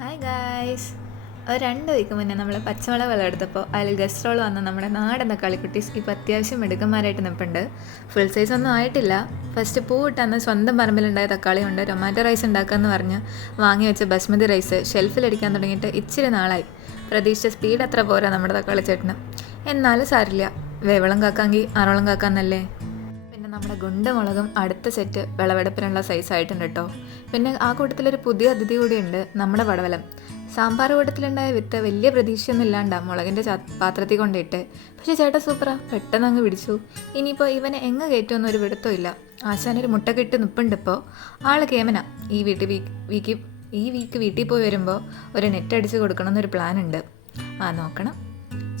Hi guys. ഒരു 2 week മുന്നേ നമ്മൾ പച്ചമുളക് വിളവെടുത്തപ്പോൾ അതിൽ ഗസ്ട്രോൾ വന്ന നമ്മുടെ നാടൻ തക്കാളിക്കുട്ടീസ് ഇപ്പോൾ അത്യാവശ്യം മിടുക്കന്മാരായിട്ട് നിൽപ്പുണ്ട്. ഫുൾ സൈസ് ഒന്നും ആയിട്ടില്ല. ഫസ്റ്റ് പൂവിട്ടന്ന് സ്വന്തം പറമ്പിലുണ്ടായ തക്കാളി കൊണ്ട് ടൊമാറ്റോ റൈസ് ഉണ്ടാക്കാമെന്ന് പറഞ്ഞ് വാങ്ങി വെച്ച ബസ്മതി റൈസ് ഷെൽഫിലടിക്കാൻ തുടങ്ങിയിട്ട് ഇച്ചിരി നാളായി. പ്രതീക്ഷിച്ച സ്പീഡ് അത്ര പോരാ നമ്മുടെ തക്കാളി ചേട്ടന്. എന്നാലും സാരില്ല, വേവളം കാക്കാമെങ്കിൽ ആറോളം കാക്കാന്നല്ലേ. നമ്മുടെ ഗുണ്ടമുളകും അടുത്ത സെറ്റ് വിളവെടുപ്പിനുള്ള സൈസായിട്ടുണ്ട് കേട്ടോ. പിന്നെ ആ കൂട്ടത്തിലൊരു പുതിയ അതിഥി കൂടിയുണ്ട്, നമ്മുടെ പടവലം. സാമ്പാർ കൂട്ടത്തിലുണ്ടായ വിത്ത് വലിയ പ്രതീക്ഷയൊന്നും ഇല്ലാണ്ടാ മുളകിൻ്റെ പാത്രത്തിൽ കൊണ്ടിട്ട്. പക്ഷേ ചേട്ടാ സൂപ്പറാ, പെട്ടെന്ന് അങ്ങ് പിടിച്ചു. ഇനിയിപ്പോൾ ഇവനെ എങ്ങ് കയറ്റുമെന്ന് ഒരു പിടുത്തവും ഇല്ല. ആശാനൊരു മുട്ടൊക്കെ ഇട്ട് നിൽപ്പുണ്ട് ഇപ്പോൾ. ആൾ കേമന. ഈ വീക്ക് വീട്ടിൽ പോയി വരുമ്പോൾ ഒരു നെറ്റ് അടിച്ച് കൊടുക്കണമെന്നൊരു പ്ലാൻ ഉണ്ട്. നോക്കണം.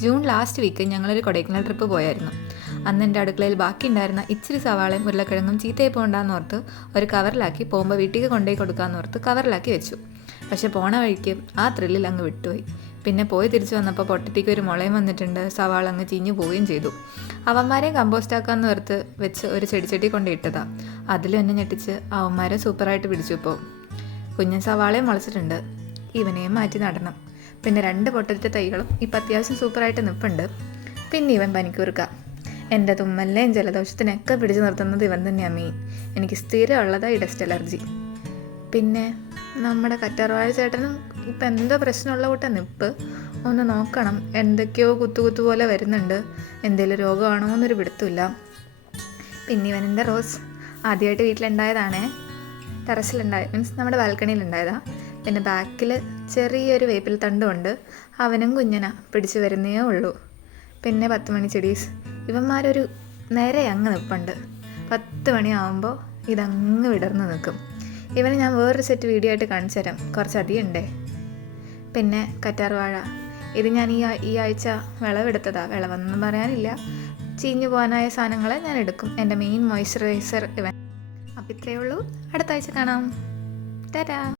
ജൂൺ ലാസ്റ്റ് വീക്ക് ഞങ്ങളൊരു കൊടൈക്കനാൽ ട്രിപ്പ് പോയായിരുന്നു. അന്ന് എൻ്റെ അടുക്കളയിൽ ബാക്കി ഉണ്ടായിരുന്ന ഇച്ചിരി സവാളയും ഉരുളക്കിഴങ്ങും ചീത്തയായി പോകണ്ടെന്ന് ഓർത്ത് ഒരു കവറിലാക്കി പോകുമ്പോൾ വീട്ടിൽ കൊണ്ടുപോയി കൊടുക്കാമെന്ന് ഓർത്ത് കവറിലാക്കി വെച്ചു. പക്ഷെ പോണ വഴിക്ക് ആ ത്രില്ലിൽ അങ്ങ് വിട്ടുപോയി. പിന്നെ പോയി തിരിച്ചു വന്നപ്പോൾ പൊട്ടത്തേക്ക് ഒരു മുളയും വന്നിട്ടുണ്ട്. സവാള അങ്ങ് ചീഞ്ഞു പോവുകയും ചെയ്തു. അവന്മാരെയും കമ്പോസ്റ്റ് ആക്കാമെന്ന് ഓർത്ത് വെച്ച് ഒരു ചെടിച്ചട്ടി കൊണ്ട് ഇട്ടതാ. അതിൽ എന്നെ ഞെട്ടിച്ച് അവന്മാരെ സൂപ്പറായിട്ട് പിടിച്ചു. ഇപ്പോൾ കുഞ്ഞൻ സവാളയും മുളച്ചിട്ടുണ്ട്. ഇവനെയും മാറ്റി നടണം. പിന്നെ 2 പൊട്ടറ്റ തൈകളും ഇപ്പം അത്യാവശ്യം സൂപ്പറായിട്ട് നിൽപ്പുണ്ട്. പിന്നെ ഇവൻ പനിക്കൂർക്ക. എൻ്റെ തുമ്മലിനെയും ജലദോഷത്തിനൊക്കെ പിടിച്ചു നിർത്തുന്നത് ഇവൻ തന്നെയാണ് മെയിൻ. എനിക്ക് സ്ഥിരമുള്ളതാണ് ഈ ഡസ്റ്റ് അലർജി. പിന്നെ നമ്മുടെ കറ്റാർവാഴ ചേട്ടനും ഇപ്പം എന്തോ പ്രശ്നമുള്ള കൂട്ടം നിപ്പ്. ഒന്ന് നോക്കണം, എന്തൊക്കെയോ കുത്തു പോലെ വരുന്നുണ്ട്. എന്തെങ്കിലും രോഗമാണോ എന്നൊരു പിടുത്തമില്ല. പിന്നെ ഇവനെൻ്റെ റോസ് ആദ്യമായിട്ട് വീട്ടിലുണ്ടായതാണേ. ടെറസിലുണ്ടായ മീൻസ് നമ്മുടെ ബാൽക്കണിയിലുണ്ടായതാണ്. പിന്നെ ബാക്കിൽ ചെറിയൊരു വേപ്പിൽ തണ്ടുമുണ്ട്. അവനും കുഞ്ഞനാ, പിടിച്ചു വരുന്നേ ഉള്ളൂ. പിന്നെ 10 മണി ചെടീസ്. ഇവന്മാരൊരു നേരെ അങ്ങ് നിൽപ്പുണ്ട്. 10 മണിയാവുമ്പോൾ ഇതങ്ങ് വിടർന്ന് നിൽക്കും. ഇവനെ ഞാൻ വേറൊരു സെറ്റ് വീഡിയോ ആയിട്ട് കാണിച്ചു തരാം, കുറച്ചധികം ഉണ്ടേ. പിന്നെ കറ്റാർവാഴ, ഇത് ഞാൻ ഈ ആഴ്ച വിളവെടുത്തതാണ്. പറയാനില്ല, ചീഞ്ഞു പോകാനായ സാധനങ്ങളെ ഞാൻ എടുക്കും. എൻ്റെ മെയിൻ മോയ്സ്ചറൈസർ ഇവൻ. അപ്പം ഇത്രയേ ഉള്ളൂ. അടുത്ത ആഴ്ച കാണാം. ടാറ്റാ.